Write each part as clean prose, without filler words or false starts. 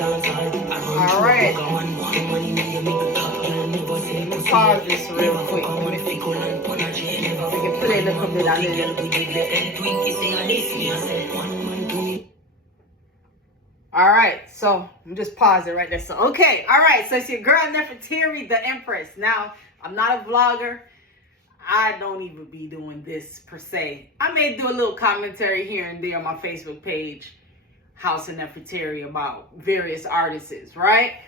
Alright. Pause this real quick. I can play a little bit on it. Alright, so I'm just pausing right there. So, okay, alright, so it's your girl Nefertari, the Empress. Now, I'm not a vlogger. I don't even be doing this per se. I may do a little commentary here and there on my Facebook page, House of Nefertari, about various artists, right?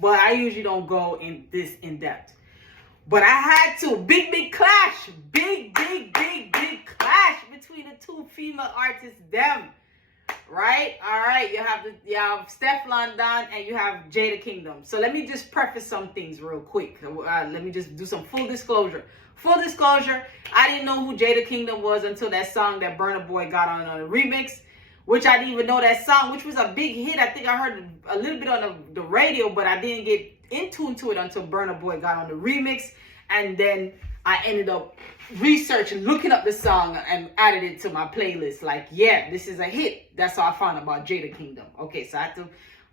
But I usually don't go in this in depth. But I had to. Big clash. Big clash between the two female artists, them. Right? Alright, you have Stefflon Don and you have Jada Kingdom. So let me just preface some things real quick. Let me just do some full disclosure. Full disclosure, I didn't know who Jada Kingdom was until that song that Burna Boy got on a remix, which I didn't even know that song, which was a big hit. I think I heard a little bit on the radio, but I didn't get into it until Burna Boy got on the remix. And then I ended up researching, looking up the song and added it to my playlist. Like, yeah, this is a hit. That's how I found out about Jada Kingdom. Okay, so I had to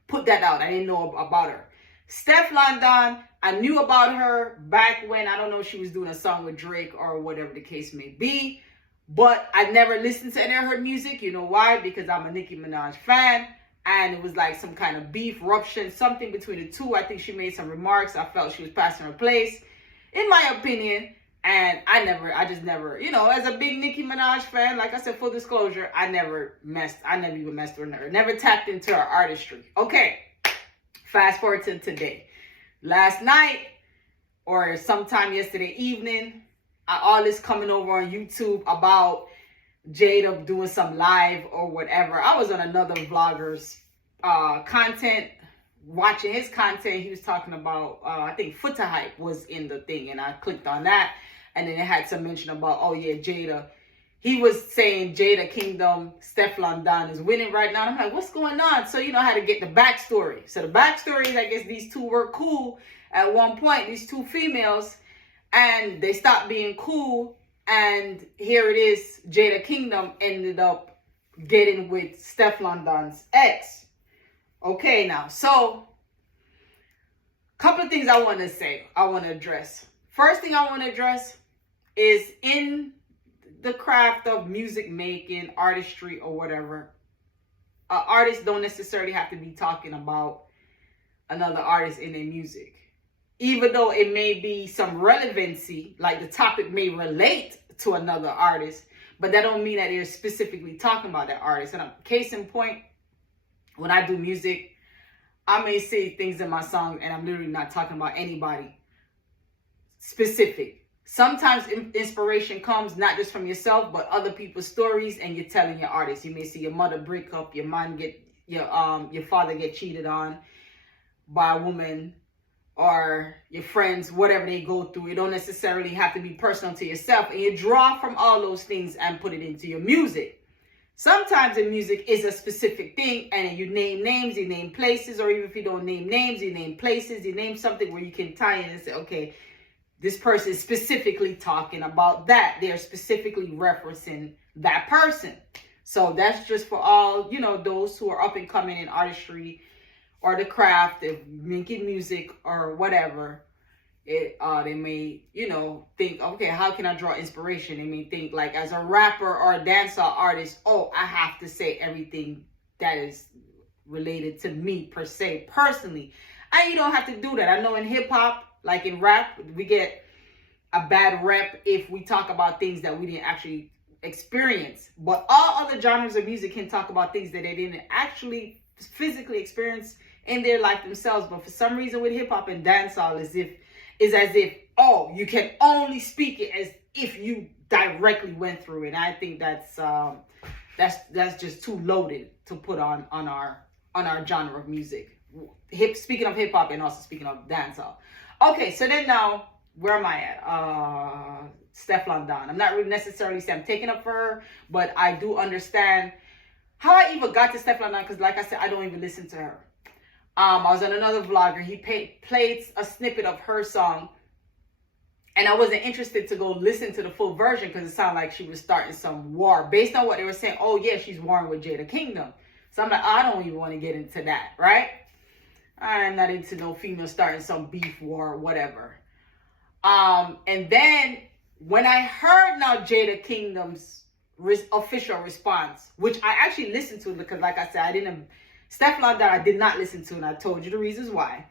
put that out. I didn't know about her. Stefflon Don, I knew about her back when, I don't know if she was doing a song with Drake or whatever the case may be. But I never listened to any of her music. You know why? Because I'm a Nicki Minaj fan. And it was like some kind of beef, rupture, something between the two. I think she made some remarks. I felt she was passing her place, in my opinion. And I just never, you know, as a big Nicki Minaj fan, like I said, full disclosure, I never even messed with her. Never tapped into her artistry. Okay, fast forward to today. Last night, or sometime yesterday evening, all this coming over on YouTube about Jada doing some live or whatever. I was on another vlogger's content, watching his content. He was talking about, I think Foota Hype was in the thing, and I clicked on that. And then it had some mention about, oh yeah, Jada. He was saying Jada Kingdom, Stefflon Don is winning right now. And I'm like, what's going on? So, you know, I had to get the backstory. So the backstory is, I guess these two were cool at one point, these two females, and they stopped being cool. And here it is, Jada Kingdom ended up getting with Stefflon Don's ex. Okay, now, so, couple of things I want to say, I want to address. First thing I want to address is, in the craft of music making, artistry, or whatever, artists don't necessarily have to be talking about another artist in their music. Even though it may be some relevancy, like the topic may relate to another artist, but that don't mean that they're specifically talking about that artist. And case in point, when I do music, I may say things in my song and I'm literally not talking about anybody specific. Sometimes inspiration comes not just from yourself, but other people's stories, and you're telling your artist. You may see your mother break up, your mom get your father get cheated on by a woman, or your friends, whatever they go through. It don't necessarily have to be personal to yourself, and you draw from all those things and put it into your music. Sometimes in music is a specific thing, and you name names, you name places, or even if you don't name names, you name places, you name something where you can tie in and say, okay, this person is specifically talking about that. They're specifically referencing that person. So that's just for all, you know, those who are up and coming in artistry or the craft of making music or whatever. They may, you know, think, okay, how can I draw inspiration? They may think, like, as a rapper or a dancehall artist, oh, I have to say everything that is related to me per se, personally. And you don't have to do that. I know in hip hop, like in rap, we get a bad rep if we talk about things that we didn't actually experience. But all other genres of music can talk about things that they didn't actually physically experience in their life themselves. But for some reason with hip hop and dancehall, is as if, oh, you can only speak it as if you directly went through it. And I think that's just too loaded to put on our genre of music. Speaking of hip hop and also speaking of dancehall. Okay, so then now, where am I at? Stefflon Don. I'm not really necessarily saying I'm taking up for her, but I do understand how I even got to Stefflon Don, because like I said, I don't even listen to her. I was on another vlogger. He played a snippet of her song, and I wasn't interested to go listen to the full version because it sounded like she was starting some war. Based on what they were saying, oh yeah, she's warring with Jada Kingdom. So I'm like, I don't even want to get into that, right? I'm not into no female starting some beef war or whatever. And then when I heard now Jada Kingdom's official response, which I actually listened to because, like I said, Stefflon that I did not listen to, and I told you the reasons why.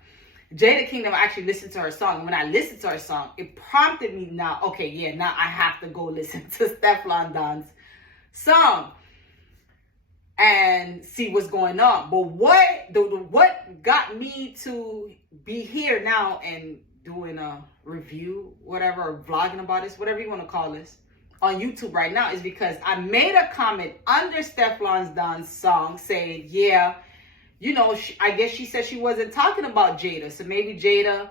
Jada Kingdom actually listened to her song. When I listened to her song, it prompted me now, okay, yeah, now I have to go listen to Stefflon Don's song and see what's going on. But what got me to be here now and doing a review, whatever, or vlogging about this, whatever you want to call this, on YouTube right now is because I made a comment under Stefflon Don's song saying, yeah, you know, I guess she said she wasn't talking about Jada. So maybe Jada,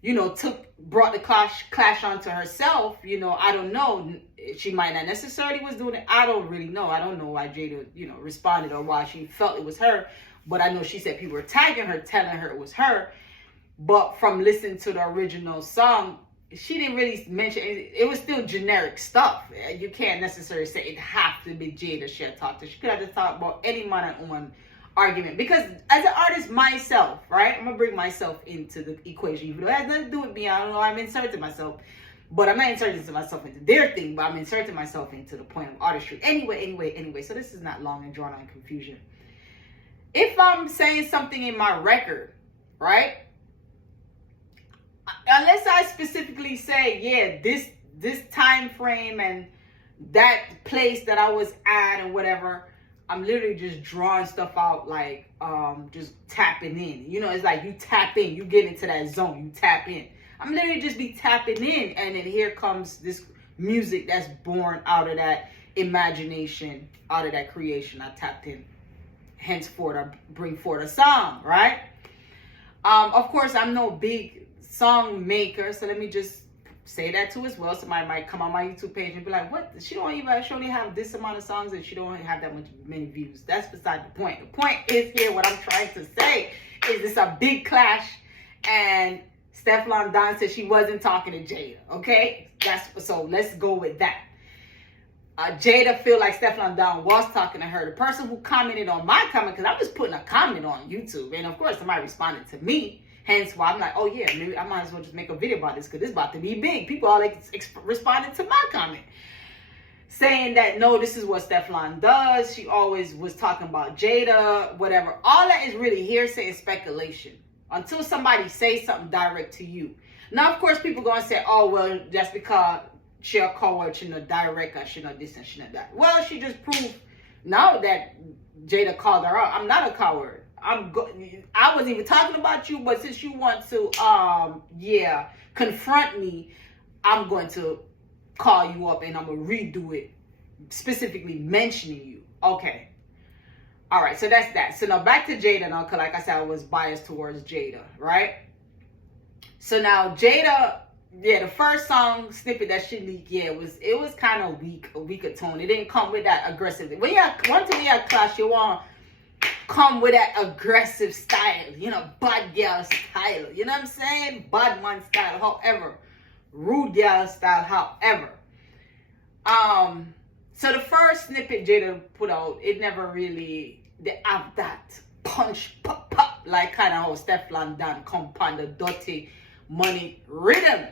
you know, brought the clash onto herself. You know, I don't know. She might not necessarily was doing it. I don't really know. I don't know why Jada, you know, responded or why she felt it was her. But I know she said people were tagging her, telling her it was her. But from listening to the original song, she didn't really mention it. It was still generic stuff. You can't necessarily say it have to be Jada she had talked to. She could have just talked about any one-on-one argument. Because as an artist myself, right, I'm going to bring myself into the equation. Even though it has nothing to do with me. I don't know. I'm inserting myself. But I'm not inserting myself into their thing. But I'm inserting myself into the point of artistry. Anyway. So this is not long and drawn on confusion. If I'm saying something in my record, right, unless I specifically say, yeah, this time frame and that place that I was at and whatever, I'm literally just drawing stuff out, like just tapping in. You know, it's like you tap in, you get into that zone, you tap in. I'm literally just be tapping in, and then here comes this music that's born out of that imagination, out of that creation. I tapped in. Henceforth, I bring forth a song, right? Of course, I'm no big song maker, so let me just say that too as well. Somebody might come on my YouTube page and be like, what, she only have this amount of songs and she don't have that many views. That's beside the point. The point is here, what I'm trying to say is it's a big clash, and Stefflon Don said she wasn't talking to Jada, okay? So let's go with that. Jada feel like Stefflon Don was talking to her. The person who commented on my comment, because I'm just putting a comment on YouTube, and of course somebody responded to me. Hence why I'm like, oh yeah, maybe I might as well just make a video about this because it's about to be big. People are like responding to my comment, saying that no, this is what Stefflon does. She always was talking about Jada, whatever. All that is really hearsay and speculation until somebody says something direct to you. Now, of course, people gonna say, oh well, that's because she a coward, she not direct, or she not this and she not that. Well, she just proved now that Jada called her out. I'm not a coward. I wasn't even talking about you, but since you want to, confront me, I'm going to call you up and I'm going to redo it, specifically mentioning you. Okay. All right. So that's that. So now back to Jada now, because like I said, I was biased towards Jada, right? So now Jada, the first song snippet that she leaked, it was kind of weak, a weaker tone. It didn't come with that aggressive. One thing we had clash, you want come with that aggressive style, you know, bad girl style, you know what I'm saying? Bad man style, however. Rude girl style, however. So the first snippet Jada put out, it never really, they have that punch, pop, pop, like kind of how Stefflon Don compound the dirty money rhythm.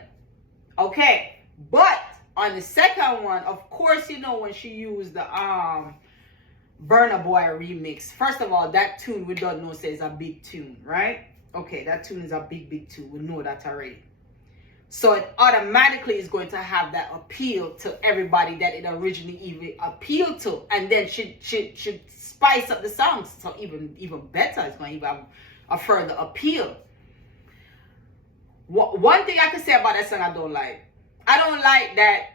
Okay, but on the second one, of course, you know, when she used the Burna Boy remix. First of all, that tune we don't know says a big tune, right? Okay, that tune is a big tune. We know that already. So it automatically is going to have that appeal to everybody that it originally even appealed to, and then should spice up the songs so even better. It's going to even have a further appeal. One thing I can say about that song I don't like that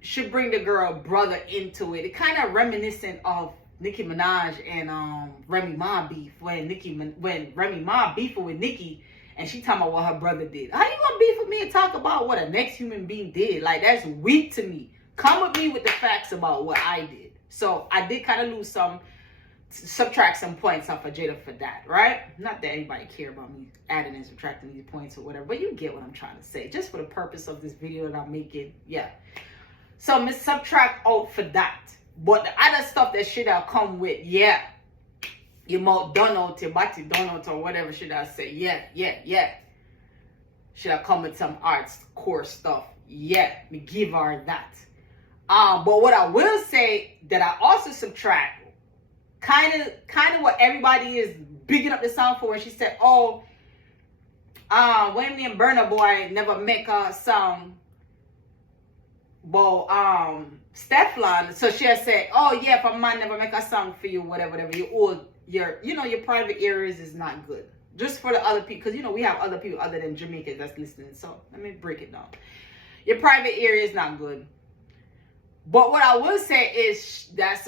should bring the girl brother into it. It kind of reminiscent of Nicki Minaj and Remy Ma beef when Remy Ma beefing with Nicki and she talking about what her brother did. How you gonna beef with me and talk about what a next human being did? Like, that's weak to me. Come with me with the facts about what I did. So I did kind of lose subtract some points off of Jada for that, right? Not that anybody care about me adding and subtracting these points or whatever, but you get what I'm trying to say. Just for the purpose of this video that I'm making, yeah. So I'm subtract out for that. But the other stuff that should have come with, Your mouth done out, your body done out, or whatever should I say? Yeah. Should I come with some arts core stuff? Yeah, me give her that. But what I will say that I also subtract, kind of what everybody is bigging up the song for. When she said, "Oh, when me and Burna Boy never make a song, but Stefflon." So she said, "Oh yeah, if a man never make a song for you, whatever, your private areas is not good." Just for the other people, because we have other people other than Jamaicans that's listening. So let me break it down. Your private area is not good. But what I will say is that's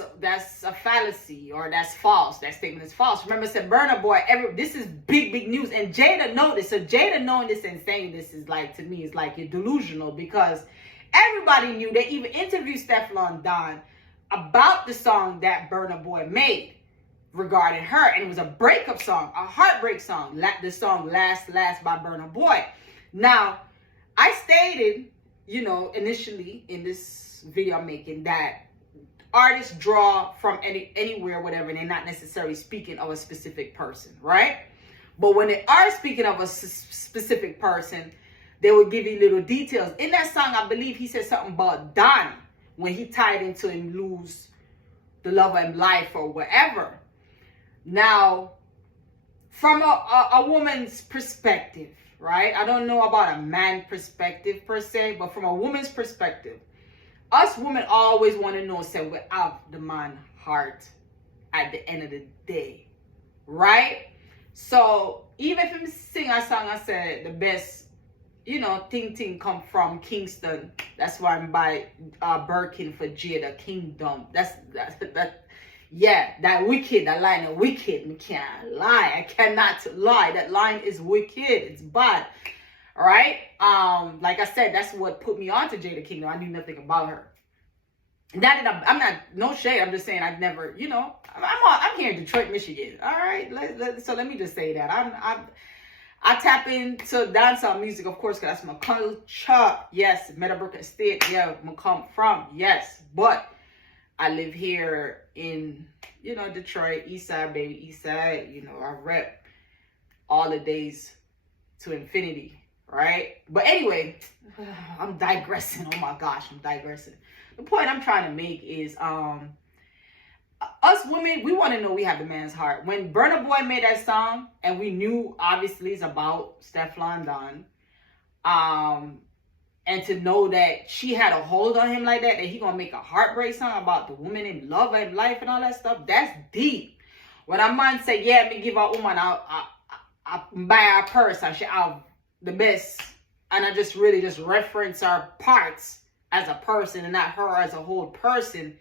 a fallacy, or that's false. That statement is false. Remember, I said Burna Boy. This is big news, and Jada know this. So Jada knowing this and saying this is like, to me, is like you're delusional, because everybody knew. They even interviewed Stefflon Don about the song that Burna Boy made regarding her, and it was a breakup song, a heartbreak song. The song "Last by Burna Boy. Now, I stated, initially in this video I'm making, that artists draw from anywhere, whatever, and they're not necessarily speaking of a specific person, right? But when they are speaking of a specific person, they will give you little details. In that song, I believe he said something about Donnie when he tied into him lose the love of his life or whatever. Now, from a woman's perspective, right? I don't know about a man perspective per se, but from a woman's perspective, us women always want to know, say, without the man heart at the end of the day, right? So even if I'm sing a song, I said the best, thing come from Kingston. That's why I'm by Birkin for Jada Kingdom. That wicked, that line is wicked. I can't lie. I cannot lie. That line is wicked. It's bad. All right. Like I said, that's what put me on to Jada Kingdom. I knew nothing about her. I'm not, no shade. I'm just saying I've never, I'm here in Detroit, Michigan. All right. So let me just say that I tap into dancehall music, of course, because that's my culture. Yes. Meadowbrook State. Yeah, I come from. Yes. But I live here in, Detroit, East Side, baby, East Side. I rep all the days to infinity, right? But anyway, I'm digressing. Oh my gosh, I'm digressing. The point I'm trying to make is, us women, we want to know we have the man's heart. When Burna Boy made that song, and we knew, obviously, it's about Stefflon Don, and to know that she had a hold on him like that he gonna make a heartbreak song about the woman in love and life and all that stuff, that's deep. When a man say, yeah, me give a woman, I buy a purse, and she have the best, and I just really just reference her parts as a person and not her as a whole person.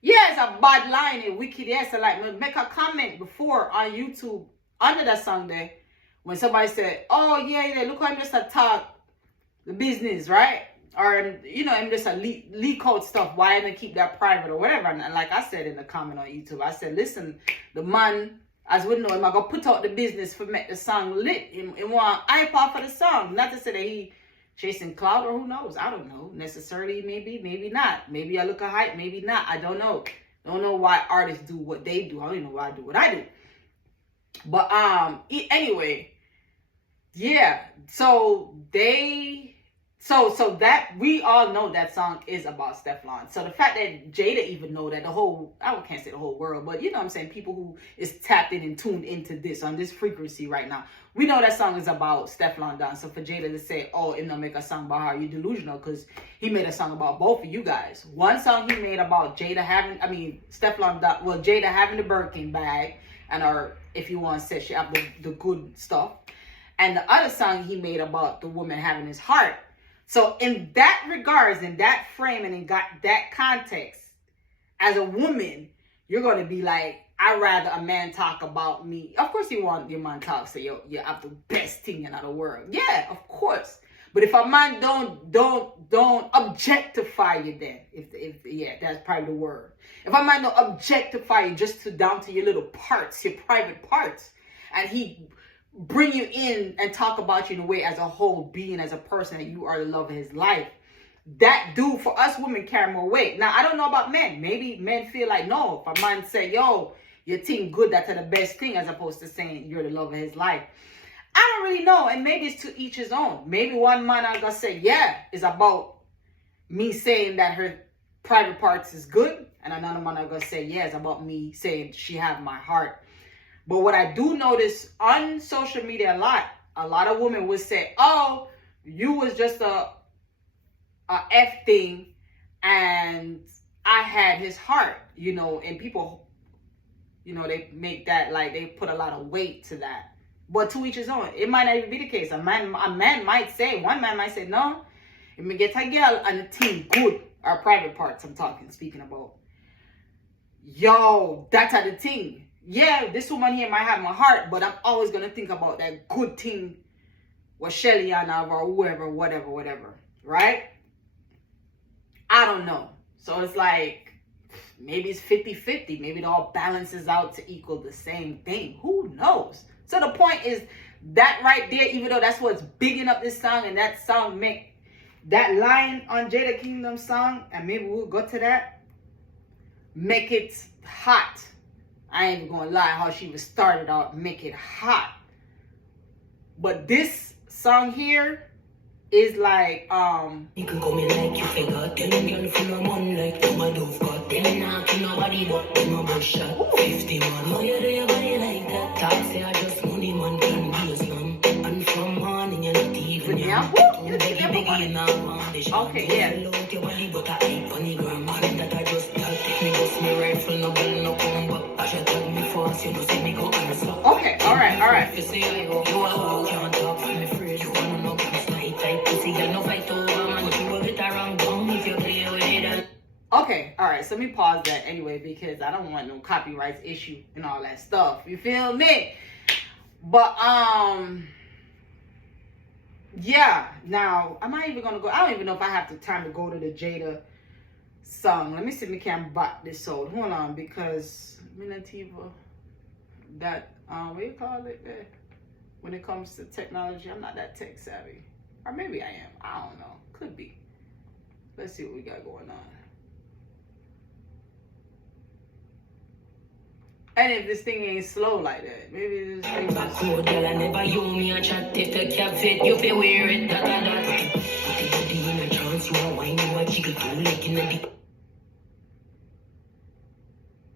Yeah, it's a bad line and wicked. Yes, like make a comment before on YouTube under that song there when somebody said, oh yeah, look how I'm just a talk the business, right? Or I'm just a leak out stuff. Why am I keep that private or whatever? And like I said in the comment on YouTube, I said, listen, the man, as we know him, I go put out the business for make the song lit. Him want iPod for the song. Not to say that he chasing clout or who knows. I don't know. Necessarily, maybe not. Maybe I look a hype, maybe not. I don't know. Don't know why artists do what they do. I don't even know why I do what I do. But anyway, yeah. So that we all know that song is about Stefflon. So the fact that Jada even know that I can't say the whole world, but what I'm saying, people who is tapped in and tuned into this on this frequency right now, we know that song is about Stefflon Don. So for Jada to say, oh, and they'll make a song about her, you're delusional, because he made a song about both of you guys. One song he made about Jada Stefflon Don, Jada having the Birkin bag, and if you want to say she have the good stuff. And the other song he made about the woman having his heart. So in that regards, in that frame, and in that context, as a woman, you're going to be like, I'd rather a man talk about me. Of course you want your man talk, say, yo, you have the best thing in the world. Yeah, of course. But if a man don't objectify you then, if that's probably the word. If a man don't objectify you just down to your little parts, your private parts, and he bring you in and talk about you in a way as a whole being, as a person, that you are the love of his life, that do for us women carry more weight. Now, I don't know about men. Maybe men feel like, no, if a man say, yo, you think good, that's the best thing, as opposed to saying you're the love of his life. I don't really know, and maybe it's to each his own. Maybe one man I'm gonna say, yeah, it's about me saying that her private parts is good, and another man I'm gonna say, yeah, it's about me saying she have my heart. But what I do notice on social media a lot of women would say, oh, you was just a F thing, and I had his heart, you know, and people, you know, they make that, like, they put a lot of weight to that. But to each his own. It might not even be the case. One man might say, no, if me get a girl and the team good, our private parts speaking about. Yo, that's the thing. Yeah, this woman here might have my heart, but I'm always going to think about that good thing with Shelly and or whoever, whatever. Right? I don't know. So it's like, maybe it's 50-50. Maybe it all balances out to equal the same thing. Who knows? So the point is that right there, even though that's what's bigging up this song, and that song make that line on Jada Kingdom's song, and maybe we'll go to that, make it hot. I ain't even gonna lie, how she was started out, make it hot. But this song here is like, you can come in like you forgot, telling girl for no man like you my dove got, telling not to nobody but them a bush shot. 50 man, how you do your body like that? Talk say I just money man can be a slum, and from morning you're not even young. Biggie in our foundation. Okay, yeah. You look your body but I ain't funny gram, and that I just tell me bust me rifle, no bell, no combo. I should tell me fast, you know see me go answer. Okay, alright. You say I go, you are can't talk from me free, you wanna know okay, alright, so let me pause that anyway, because I don't want no copyrights issue and all that stuff. You feel me? But yeah, now I'm not even gonna go. I don't even know if I have the time to go to the Jada song. Let me see if we can back this out. Hold on, because Minativa, that what you call it there? When it comes to technology, I'm not that tech savvy. Or maybe I am. I don't know. Could be. Let's see what we got going on. And if this thing ain't slow like that, maybe this thing is slow. Never you me a chat if you can't fit, you feel wear it.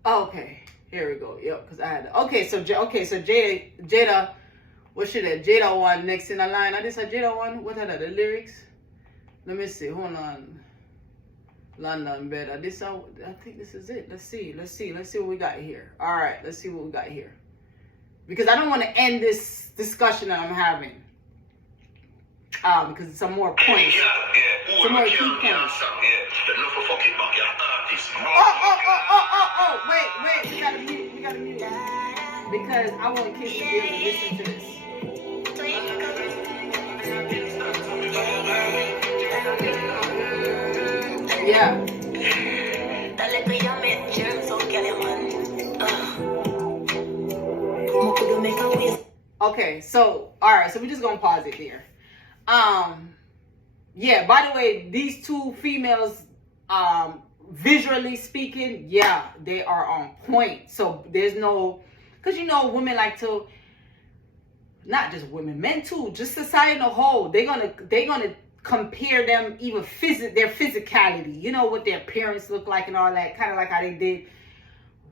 Okay, here we go. Yep, because I had to. Okay, so Jada, what should that? Jada one next in the line. I just said Jada one. What are the lyrics? Let me see. Hold on. London better. I think this is it. Let's see what we got here. All right, let's see what we got here. Because I don't want to end this discussion that I'm having. Because some more points. Some more key points. Oh, wait. We gotta mute. Because I want kids to be able to listen to this. Yeah. Okay, so alright, so we're just gonna pause it there. Yeah, by the way, these two females, visually speaking, yeah, they are on point. So there's no, because you know, women like to, not just women, men too, just society in a whole, they're gonna compare them, even their physicality, you know, what their parents look like and all that, kind of like how they did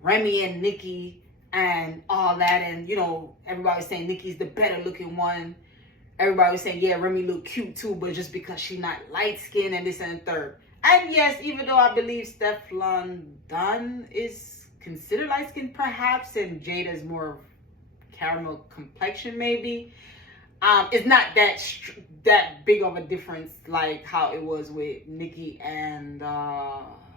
Remy and Nikki and all that. And you know, everybody was saying Nikki's the better looking one. Everybody was saying, yeah, Remy look cute too, but just because she's not light skinned and this and the third. And yes, even though I believe Stefflon Dunn is considered light skinned perhaps, and Jada's more caramel complexion maybe, it's not that big of a difference like how it was with Nikki and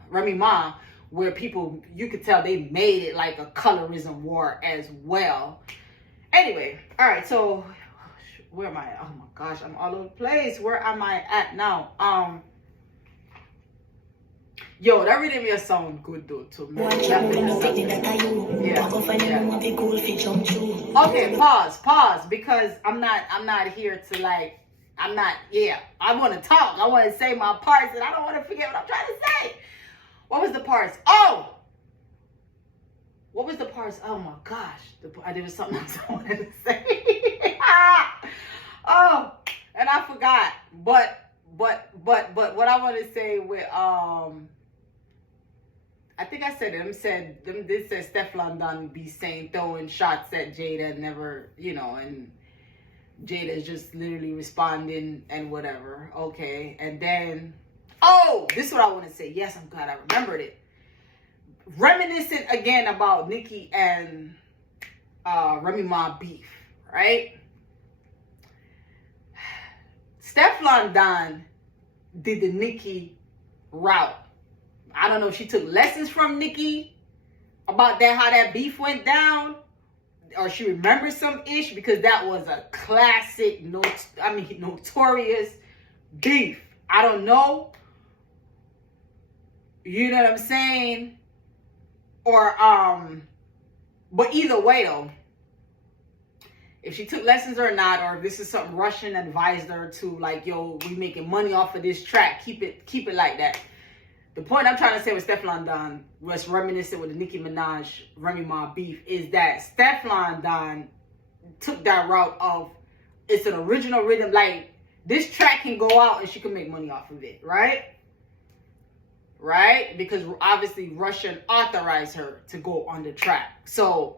Remy Ma, where people, you could tell they made it like a colorism war as well. Anyway, all right, so where am I? Oh my gosh, I'm all over the place. Where am I at now? Yo, that really made a sound good though to me. Yeah. Okay, pause, because I'm not here to like, I want to talk. I want to say my parts, and I don't want to forget what I'm trying to say. What was the parts? Oh! what was the parts? Oh my gosh, there was something else I wanted to say. Oh, and I forgot. But what I want to say with I think I said it. This said Stefflon done be saying throwing shots at Jada, never, and Jada is just literally responding and whatever. Okay, and then this is what I want to say. Yes, I'm glad I remembered it. Reminiscent again about Nicki and Remy Ma beef, right? Stefflon Don did the Nicki route. I don't know if she took lessons from Nicki about that, how that beef went down, or she remembers some ish, because that was a classic, notorious beef. I don't know. You know what I'm saying? Or, but either way though, if she took lessons or not, or if this is something Russian advised her to, like, yo, we making money off of this track, keep it like that. The point I'm trying to say with Stefflon Don was reminiscent with the Nicki Minaj, Remy Ma beef, is that Stefflon Don took that route of, it's an original rhythm, like, this track can go out and she can make money off of it, right? Right? Because obviously Russian authorized her to go on the track. So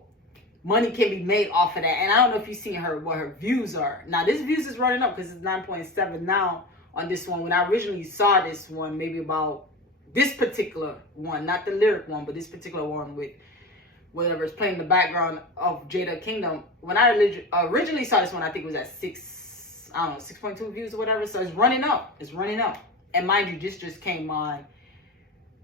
money can be made off of that. And I don't know if you've seen what her views are. Now, this views is running up because it's 9.7 now on this one. When I originally saw this one, maybe about this particular one, not the lyric one, but this particular one with whatever is playing in the background of Jada Kingdom. When I originally saw this one, I think it was at 6.2 views or whatever. So it's running up. It's running up. And mind you, this just came on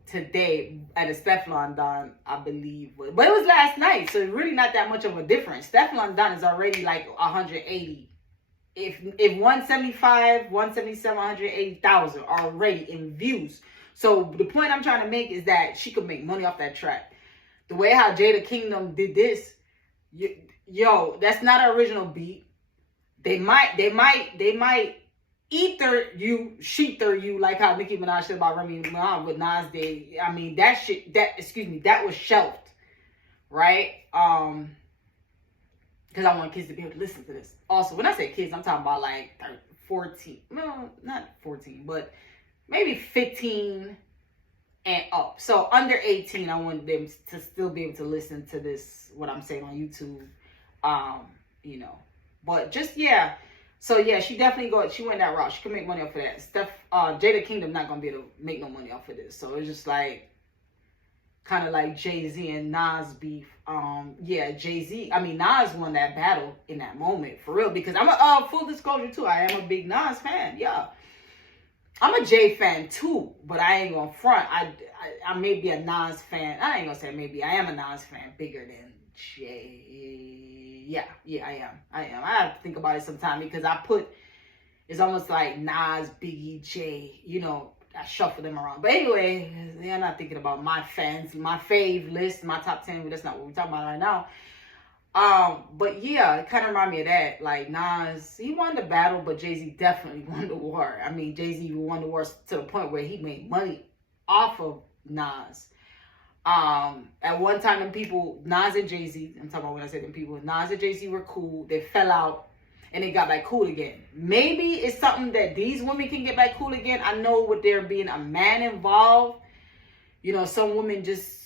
today at a Stefflon Don, I believe. But it was last night, so it's really not that much of a difference. Stefflon Don is already like 180. If 175, 177, 180,000 already in views. So the point I'm trying to make is that she could make money off that track. The way how Jada Kingdom did this, yo, that's not an original beat. They might ether you, like how Nicki Minaj said about Remy Ma with Nas Day. I mean, that was shelved, right? Because I want kids to be able to listen to this. Also, when I say kids, I'm talking about like 14. No, not 14, but maybe 15 and up. So under 18, I want them to still be able to listen to this, what I'm saying on YouTube. But just, yeah. So yeah, she definitely she went that route. She can make money off of that. Jada Kingdom not gonna be able to make no money off of this. So it's just like kind of like Jay-Z and Nas beef. Nas won that battle in that moment for real, because I'm a full disclosure too, I am a big Nas fan. Yeah, I'm a Jay fan too, but I ain't gonna front. I may be a Nas fan. I ain't gonna say maybe. I am a Nas fan bigger than Jay. Yeah, I am. I have to think about it sometime, because it's almost like Nas, Biggie, Jay, I shuffle them around. But anyway, I'm not thinking about my fans, my fave list, my top 10. That's not what we're talking about right now. But yeah, it kind of reminds me of that. Like Nas, he won the battle, but Jay-Z definitely won the war. I mean, Jay-Z won the war to the point where he made money off of Nas. At one time, them people, Nas and Jay-Z, I'm talking about when I say them people, Nas and Jay-Z were cool. They fell out and they got back cool again. Maybe it's something that these women can get back cool again. I know with there being a man involved, some women just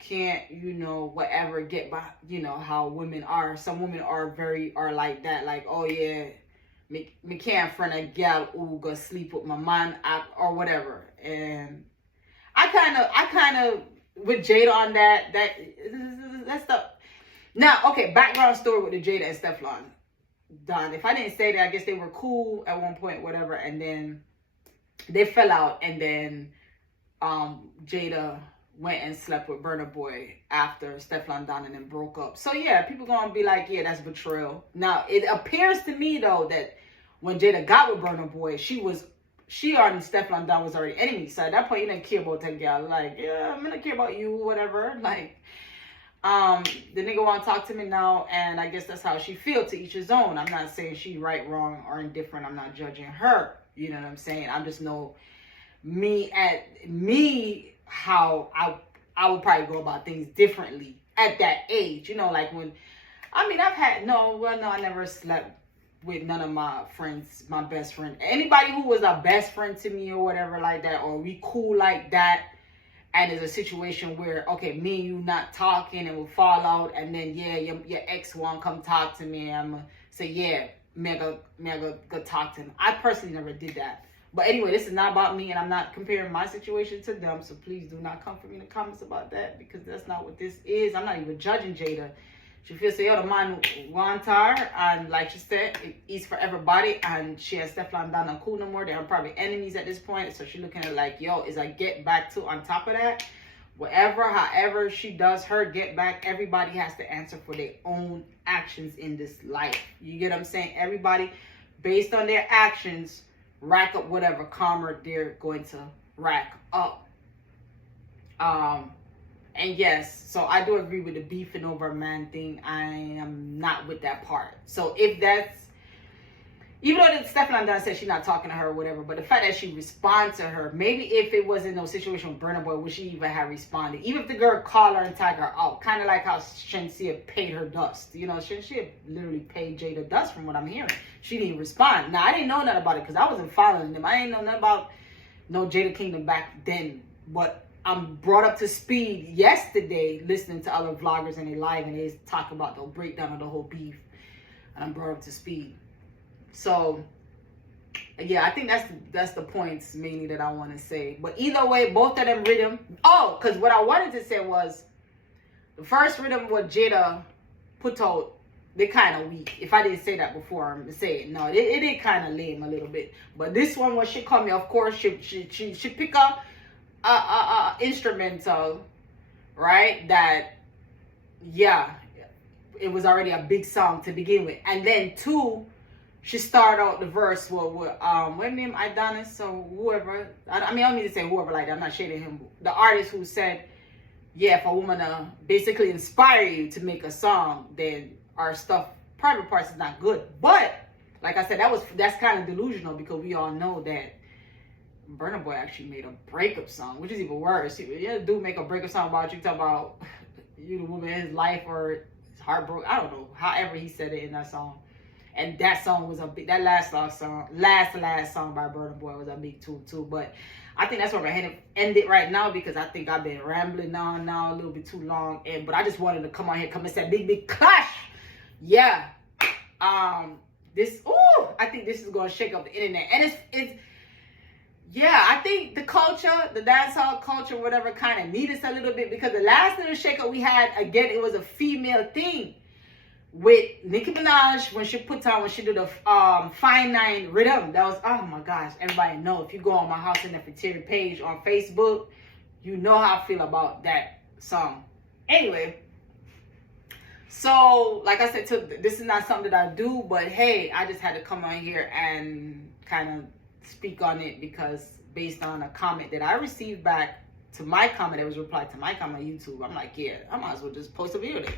can't, whatever, get by, how women are. Some women are like that. Like, oh yeah, me can't friend a gal who go sleep with my man or whatever. And I kind of with Jada on that stuff. Now, okay, background story with the Jada and Stefflon Don. If I didn't say that, I guess they were cool at one point, whatever, and then they fell out, and then Jada went and slept with Burna Boy after Stefflon Don and then broke up. So yeah, people gonna be like, yeah, that's betrayal. Now, it appears to me though that when Jada got with Burna Boy, she and Stefflon Don was already enemies. So at that point, you didn't care about that girl. Like, yeah, I'm gonna care about you, whatever. Like, the nigga want to talk to me now, and I guess that's how she feel. To each his own. I'm not saying she right, wrong, or indifferent. I'm not judging her. You know what I'm saying? I just know how I would probably go about things differently at that age, you know, like when, I mean, I never slept with none of my friends, my best friend. Anybody who was a best friend to me or whatever like that, or we cool like that, and there's a situation where, okay, me and you not talking and we'll fall out, and then, yeah, your ex won't come talk to me, I'm going to say, yeah, mega go talk to him. I personally never did that. But anyway, this is not about me, and I'm not comparing my situation to them, so please do not come for me in the comments about that, because that's not what this is. I'm not even judging Jada. She feels say, yo, the man want her, and like she said, it's for everybody, and she has Stefflon down and cool no more. They are probably enemies at this point, so she's looking at it like, yo, is I get back to on top of that? Whatever, however she does her get back, everybody has to answer for their own actions in this life. You get what I'm saying? Everybody, based on their actions, rack up whatever karma they're going to rack up. And yes, so I do agree with the beefing over a man thing. I am not with that part. So if that's, even though Stefflon done said she's not talking to her or whatever, but the fact that she responds to her, maybe if it was in no situation with Burna Boy, would she even have responded? Even if the girl called her and tagged her out, kind of like how Shenseea paid her dust. You know, Shenseea literally paid Jada dust from what I'm hearing. She didn't respond. Now, I didn't know nothing about it because I wasn't following them. I didn't know nothing about no Jada Kingdom back then. But I'm brought up to speed yesterday listening to other vloggers and they live and they talk about the breakdown of the whole beef. And I'm brought up to speed. So, yeah, I think that's the points mainly that I want to say. But either way, both of them rhythm. Oh, because what I wanted to say was the first rhythm what Jada put out, they kind of weak. If I didn't say that before, I'm going to say it. No, it did kind of lame a little bit. But this one, when she come here, of course, she pick up a instrumental, right? That, yeah, it was already a big song to begin with. And then two, she started out the verse with what name, Adonis or whoever. I mean, I don't need to say whoever like that. I'm not shading him. The artist who said, yeah, if a woman basically inspire you to make a song, then our stuff, private parts is not good. But like I said, that's kind of delusional because we all know that Burna Boy actually made a breakup song, which is even worse. Yeah, dude make a breakup song about you, talk about you the woman in his life or his heartbroken. I don't know. However he said it in that song. And that song was a big, that last song by Burna Boy was a big too. But I think that's where we're headed. End it right now because I think I've been rambling on now a little bit too long. But I just wanted to come on here, come and say big clash. Yeah. I think this is gonna shake up the internet. And it's yeah, I think the culture, the dancehall culture, whatever, kind of needed a little bit because the last little shake up we had, again, it was a female thing. With Nicki Minaj when she did the Fine Nine rhythm. That was, oh my gosh, everybody know. If you go on my House in the Fraternity page on Facebook, you know how I feel about that song. Anyway, so like I said, this is not something that I do, but hey, I just had to come on here and kind of speak on it because based on a comment that I received back to my comment, it was replied to my comment on YouTube. I'm like, yeah, I might as well just post a video there.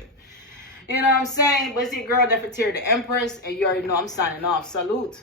You know what I'm saying? But it's your girl, Nefertiti the Empress, and you already know I'm signing off. Salute.